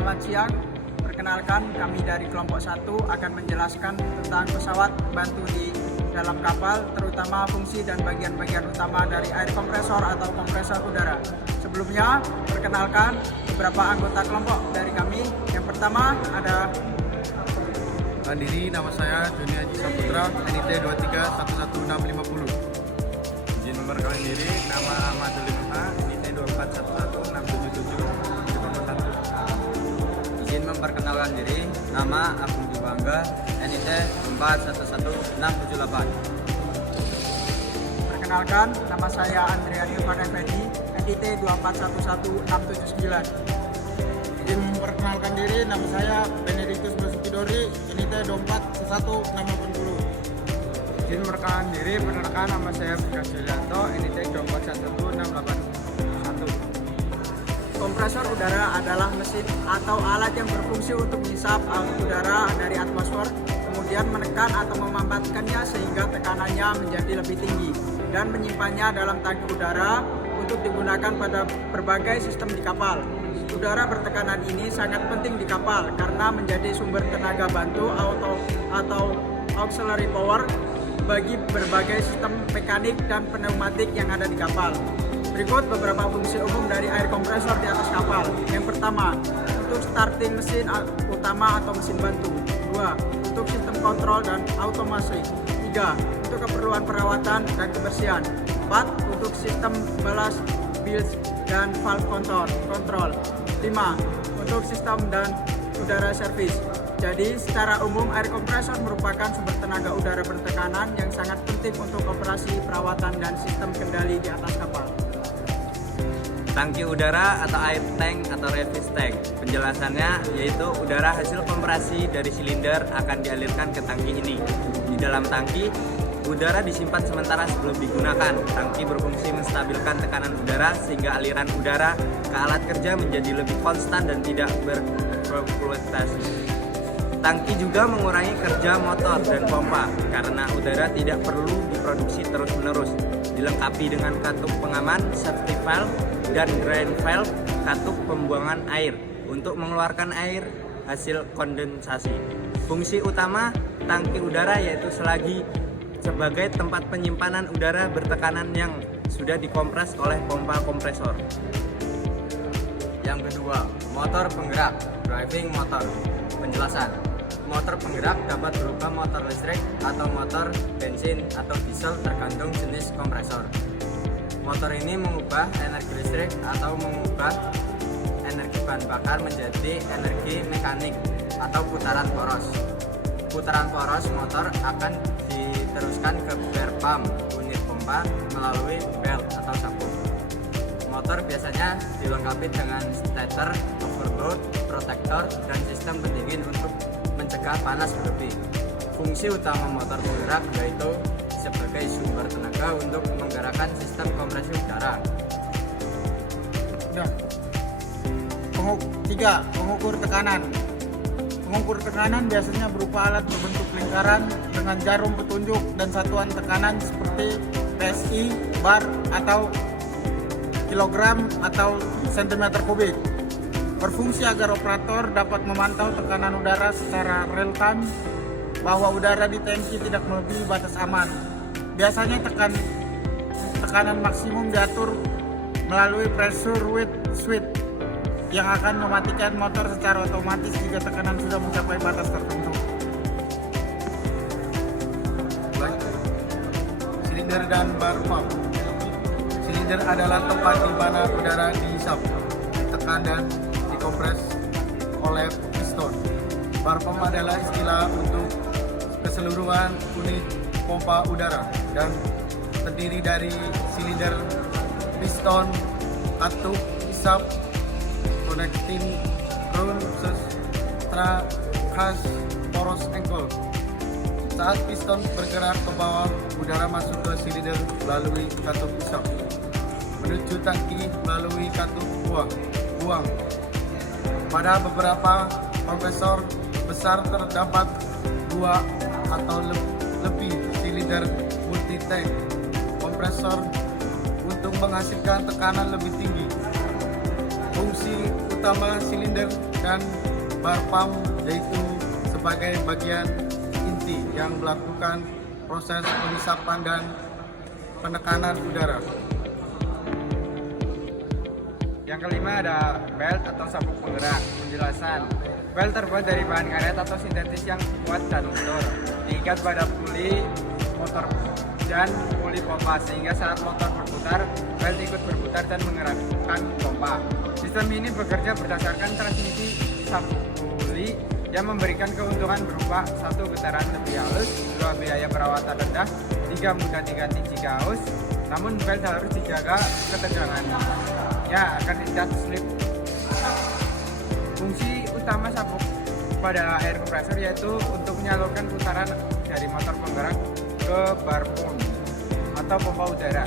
Selamat siang, perkenalkan kami dari kelompok 1 akan menjelaskan tentang pesawat bantu di dalam kapal, terutama fungsi dan bagian-bagian utama dari air kompresor atau kompresor udara. Sebelumnya, perkenalkan beberapa anggota kelompok dari kami. Yang pertama ada Diri, nama saya Joni Haji Saputra, NIT 23116550. Izin memperkenalkan diri, nama Ahmad Dulimuha, NIT 2411677. Izin memperkenalkan diri, nama Agung Dibangga, NIT 411678. Perkenalkan, nama saya Andrea Irfan Effendi, NIT 2411679. Izin memperkenalkan diri, nama saya Benedictus Basuki Dori, NIT 2411680. Izin memperkenalkan diri, perkenalkan nama saya Bika Julianto, NIT 2411681. Kompresor udara adalah mesin atau alat yang berfungsi untuk menghisap udara dari atmosfer, kemudian menekan atau memanfaatkannya sehingga tekanannya menjadi lebih tinggi dan menyimpannya dalam tangki udara untuk digunakan pada berbagai sistem di kapal. Udara bertekanan ini sangat penting di kapal karena menjadi sumber tenaga bantu atau auxiliary power bagi berbagai sistem mekanik dan pneumatik yang ada di kapal. Berikut beberapa fungsi umum dari air kompresor di atas kapal. Yang pertama, untuk starting mesin utama atau mesin bantu. 2. Untuk sistem kontrol dan automasi. 3. Untuk keperluan perawatan dan kebersihan. 4. Untuk sistem balas, bilge, dan valve kontrol. 5. Untuk sistem dan udara servis. Jadi, secara umum air kompresor merupakan sumber tenaga udara bertekanan yang sangat penting untuk operasi, perawatan, dan sistem kendali di atas kapal. Tangki udara atau air tank atau revis tank. Penjelasannya yaitu udara hasil kompresi dari silinder akan dialirkan ke tangki ini. Di dalam tangki, udara disimpan sementara sebelum digunakan. Tangki berfungsi menstabilkan tekanan udara sehingga aliran udara ke alat kerja menjadi lebih konstan dan tidak berfluktuasi. Tangki juga mengurangi kerja motor dan pompa karena udara tidak perlu diproduksi terus-menerus. Dilengkapi dengan katup pengaman, safety valve, dan drain valve, katup pembuangan air untuk mengeluarkan air hasil kondensasi. Fungsi utama tangki udara yaitu sebagai tempat penyimpanan udara bertekanan yang sudah dikompres oleh pompa kompresor. Yang kedua, motor penggerak, driving motor. Penjelasan: motor penggerak dapat berupa motor listrik atau motor bensin atau diesel tergantung jenis kompresor. Motor ini mengubah energi listrik atau mengubah energi bahan bakar menjadi energi mekanik atau putaran poros. Putaran poros motor akan diteruskan ke bare pump unit pompa melalui belt atau sabuk. Motor biasanya dilengkapi dengan starter, overload, protektor, dan sistem pendingin untuk mencegah panas berlebih. Fungsi utama motor penggerak yaitu sebagai sumber tenaga untuk menggerakkan sistem kompresi udara. 3. Pengukur tekanan. Pengukur tekanan biasanya berupa alat berbentuk lingkaran dengan jarum petunjuk dan satuan tekanan seperti PSI, bar, atau kilogram atau sentimeter kubik. Berfungsi agar operator dapat memantau tekanan udara secara real time bahwa udara di tangki tidak melebihi batas aman. Biasanya tekanan maksimum diatur melalui pressure width switch yang akan mematikan motor secara otomatis jika tekanan sudah mencapai batas tertentu. Silinder dan bar pump. Silinder adalah tempat di mana udara dihisap, ditekan dan dikompres oleh piston. Bar pump adalah istilah untuk keseluruhan unit pompa udara dan terdiri dari silinder, piston, katup hisap, connecting crown, khas, poros engkol. Saat piston bergerak ke bawah, udara masuk ke silinder melalui katup hisap menuju tangki melalui katup buang. Pada beberapa kompresor besar terdapat 2 atau lebih silinder multi tank kompresor untuk menghasilkan tekanan lebih tinggi. Fungsi utama silinder dan bar pump, yaitu sebagai bagian inti yang melakukan proses pengisapan dan penekanan udara. Yang kelima ada belt atau sabuk penggerak. Penjelasan: belt terbuat dari bahan karet atau sintetis yang kuat dan lentur, diikat pada puli motor dan puli pompa sehingga saat motor berputar, belt ikut berputar dan menggerakkan pompa. Sistem ini bekerja berdasarkan transmisi sabuk puli yang memberikan keuntungan berupa 1. Getaran lebih halus, 2. Biaya perawatan rendah, 3. Mudah diganti jika haus. Namun belt harus dijaga ketegangannya agar tidak slip. Fungsi utama sabuk pada air kompresor yaitu untuk menyalurkan putaran dari motor penggerak ke bar pump atau pompa udara.